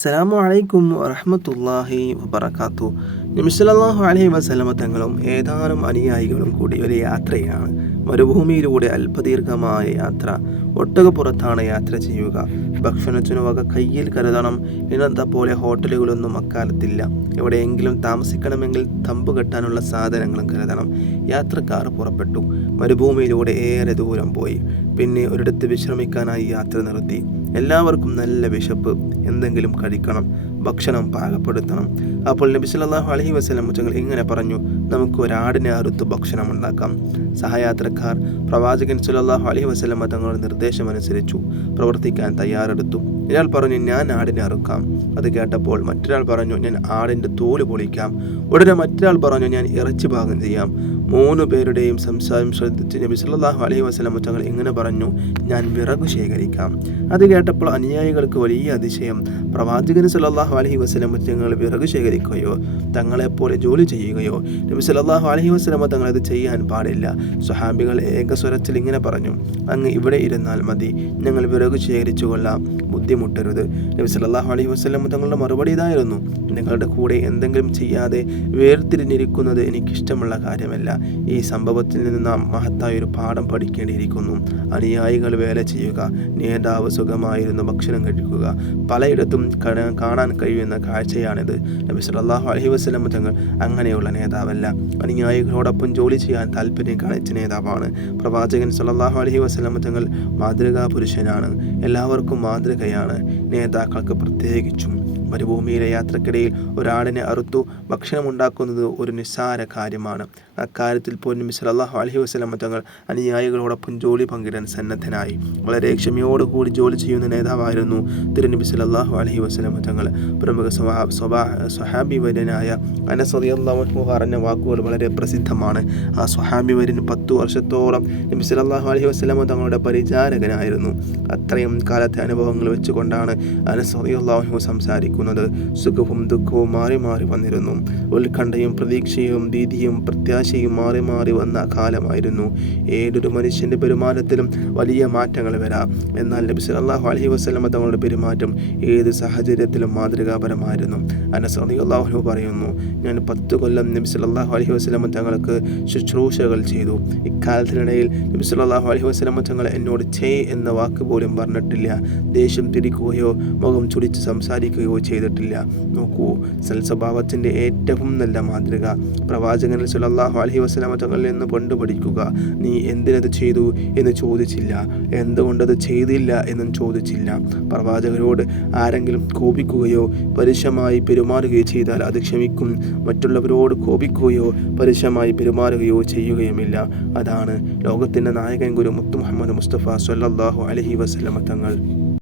അസ്സലാമു അലൈക്കും വറഹമത്തല്ലാഹി വബർക്കാത്തു നബിസ്വല്ലാഹു അലൈഹി വസല്ലമ തങ്ങളും ഏതാനും അനുയായികളും കൂടി ഒരു യാത്രയാണ്. മരുഭൂമിയിലൂടെ അല്പദീർഘമായ യാത്ര. ഒട്ടകപ്പുറത്താണ് യാത്ര ചെയ്യുക. ഭക്ഷണത്തിനു വക കയ്യിൽ കരുതണം. ഇന്നത്തെ പോലെ ഹോട്ടലുകളൊന്നും അക്കാലത്തില്ല. എവിടെയെങ്കിലും താമസിക്കണമെങ്കിൽ തമ്പ് കെട്ടാനുള്ള സാധനങ്ങളും കരുതണം. യാത്രക്കാർ പുറപ്പെട്ടു. മരുഭൂമിയിലൂടെ ഏറെ ദൂരം പോയി. പിന്നെ ഒരിടത്ത് വിശ്രമിക്കാനായി യാത്ര നിർത്തി. എല്ലാവർക്കും നല്ല വിശപ്പ്. എന്തെങ്കിലും കഴിക്കണം ഭക്ഷണം പാകപ്പെടുത്തണം. അപ്പോൾ നബി സല്ലല്ലാഹു അലൈഹി വസല്ലം തങ്ങൾ ഇങ്ങനെ പറഞ്ഞു നമുക്ക് ഒരാടിനെ അറുത്ത് ഭക്ഷണം ഉണ്ടാക്കാം. സഹയാത്രക്കാർ പ്രവാചകൻ സുലല്ലാഹു അലഹി വസ്ലം തങ്ങളുടെ നിർദ്ദേശം അനുസരിച്ചു പ്രവർത്തിക്കാൻ തയ്യാറെടുത്തു. ഇയാൾ പറഞ്ഞു ഞാൻ ആടിനെ അറുക്കാം. അത് കേട്ടപ്പോൾ മറ്റൊരാൾ പറഞ്ഞു ഞാൻ ആടിന്റെ തോൽ പൊളിക്കാം. ഉടനെ മറ്റൊരാൾ പറഞ്ഞു ഞാൻ ഇറച്ചി ഭാഗം ചെയ്യാം. മൂന്ന് പേരുടെയും സംസാരം ശ്രദ്ധിച്ച് നബി സല്ലാഹു അലൈഹി വസല്ലം തങ്ങൾ ഇങ്ങനെ പറഞ്ഞു ഞാൻ വിറക് ശേഖരിക്കാം. അത് കേട്ടപ്പോൾ അനുയായികൾക്ക് വലിയ അതിശയം പ്രവാചകൻ സല്ലാഹു അലഹി വസ്ലം തങ്ങൾ വിറക് ശേഖരിക്കുകയോ തങ്ങളെപ്പോലെ ജോലി ചെയ്യുകയോ നബി സല്ലാഹു അലഹി വസല്ലം തങ്ങൾ അത് ചെയ്യാൻ പാടില്ല. സ്വഹാബികൾ ഏകസ്വരത്തിൽ ഇങ്ങനെ പറഞ്ഞു അങ്ങ് ഇവിടെ ഇരുന്നാൽ മതി ഞങ്ങൾ വിറക് ശേഖരിച്ചു കൊള്ളാം. ബുദ്ധിമുട്ടരുത് നബി സല്ലല്ലാഹു അലൈഹി വസ്ലം തങ്ങളുടെ മറുപടി ഇതായിരുന്നു. നിങ്ങളുടെ കൂടെ എന്തെങ്കിലും ചെയ്യാതെ വേർതിരിഞ്ഞിരിക്കുന്നത് എനിക്കിഷ്ടമുള്ള കാര്യമല്ല. ഈ സംഭവത്തിൽ നിന്ന് നാം മഹത്തായ ഒരു പാഠം പഠിക്കേണ്ടിയിരിക്കുന്നു. അനുയായികൾ വേല ചെയ്യുക നേതാവ് സുഖമായിരുന്നു ഭക്ഷണം കഴിക്കുക. പലയിടത്തും കാണാൻ കഴിയുന്ന കാഴ്ചയാണിത്. നബി സല്ലല്ലാഹു അലൈഹി വസല്ലം തങ്ങൾ അങ്ങനെയുള്ള നേതാവല്ല. അനുയായികളോടൊപ്പം ജോലി ചെയ്യാൻ താല്പര്യം കാണിച്ച നേതാവാണ്. പ്രവാചകൻ സല്ലല്ലാഹു അലഹി വസ്ലം തങ്ങൾ മാതൃകാ പുരുഷനാണ്. എല്ലാവർക്കും മാതൃകയാണ്. നേതാക്കൾക്ക് പ്രത്യേകിച്ചും മരുഭൂമിയിലെ യാത്രക്കിടയിൽ ഒരാളിനെ അറുത്തു ഭക്ഷണമുണ്ടാക്കുന്നത് ഒരു നിസ്സാര കാര്യമാണ്. അക്കാര്യത്തിൽ പോലും സല്ലല്ലാഹു അലഹി വസല്ലം തങ്ങൾ അനുയായികളോടൊപ്പം ജോലി പങ്കിടാൻ സന്നദ്ധനായി. വളരെ ക്ഷമയോടുകൂടി ജോലി ചെയ്യുന്ന നേതാവായിരുന്നു തിരുനബി സല്ലല്ലാഹു അലഹി വസല്ലം തങ്ങൾ. പ്രമുഖ സ്വഹാബി വര്യനായ അനസറിയല്ലാഹു പറഞ്ഞ വാക്കുകൾ വളരെ പ്രസിദ്ധമാണ്. ആ സ്വഹാബി വര്യൻ പത്തു വർഷത്തോളം നബി സല്ലല്ലാഹു അലഹി വസല്ലം തങ്ങളുടെ പരിചാരകനായിരുന്നു. അത്രയും കാലത്തെ അനുഭവങ്ങൾ വെച്ചുകൊണ്ടാണ് അനസറിയല്ലാഹു സംസാരിക്കുന്നത്. സുഖവും ദുഃഖവും മാറി മാറി വന്നിരുന്നു. ഉത്കണ്ഠയും പ്രതീക്ഷയും ഭീതിയും പ്രത്യാശയും മാറി മാറി വന്ന കാലമായിരുന്നു. ഏതൊരു മനുഷ്യന്റെ പെരുമാറ്റത്തിലും വലിയ മാറ്റങ്ങൾ വരാം. എന്നാൽ നബി സല്ലല്ലാഹു അലൈഹി വസല്ലം തങ്ങളുടെ പെരുമാറ്റം ഏത് സാഹചര്യത്തിലും മാതൃകാപരമായിരുന്നു. അനസ് റളിയല്ലാഹു പറയുന്നു ഞാൻ പത്ത് കൊല്ലം നബി സല്ലല്ലാഹു അലൈഹി വസല്ലം തങ്ങൾക്ക് ശുശ്രൂഷകൾ ചെയ്തു. ഇക്കാലത്തിനിടയിൽ നബി സല്ലല്ലാഹു അലൈഹി വസല്ലം തങ്ങൾ എന്നോട് ചേ എന്ന വാക്ക് പോലും പറഞ്ഞിട്ടില്ല. ദേഷ്യം തിരിക്കുകയോ മുഖം ചുടിച്ച് സംസാരിക്കുകയോ ചെയ്തിട്ടില്ല. നോക്കൂ സൽസ്വഭാവത്തിന്റെ ഏറ്റവും നല്ല മാതൃക. പ്രവാചകൻ സുലല്ലാഹു അലഹി വസ്ലാമ തങ്ങളിൽ നിന്ന് കൊണ്ടുപഠിക്കുക. നീ എന്തിനത് ചെയ്തു? എന്ന് ചോദിച്ചില്ല. എന്തുകൊണ്ടത് ചെയ്തില്ല? എന്നും ചോദിച്ചില്ല. പ്രവാചകരോട് ആരെങ്കിലും കോപിക്കുകയോ പരുഷമായി പെരുമാറുകയോ ചെയ്താൽ അത് ക്ഷമിക്കും. മറ്റുള്ളവരോട് കോപിക്കുകയോ പരുഷമായി പെരുമാറുകയോ ചെയ്യുകയുമില്ല. അതാണ് ലോകത്തിന്റെ നായകൻ ഗുരു മുത്തു മുഹമ്മദ് മുസ്തഫ സല്ലല്ലാഹു അലൈഹി വസല്ലമ തങ്ങൾ.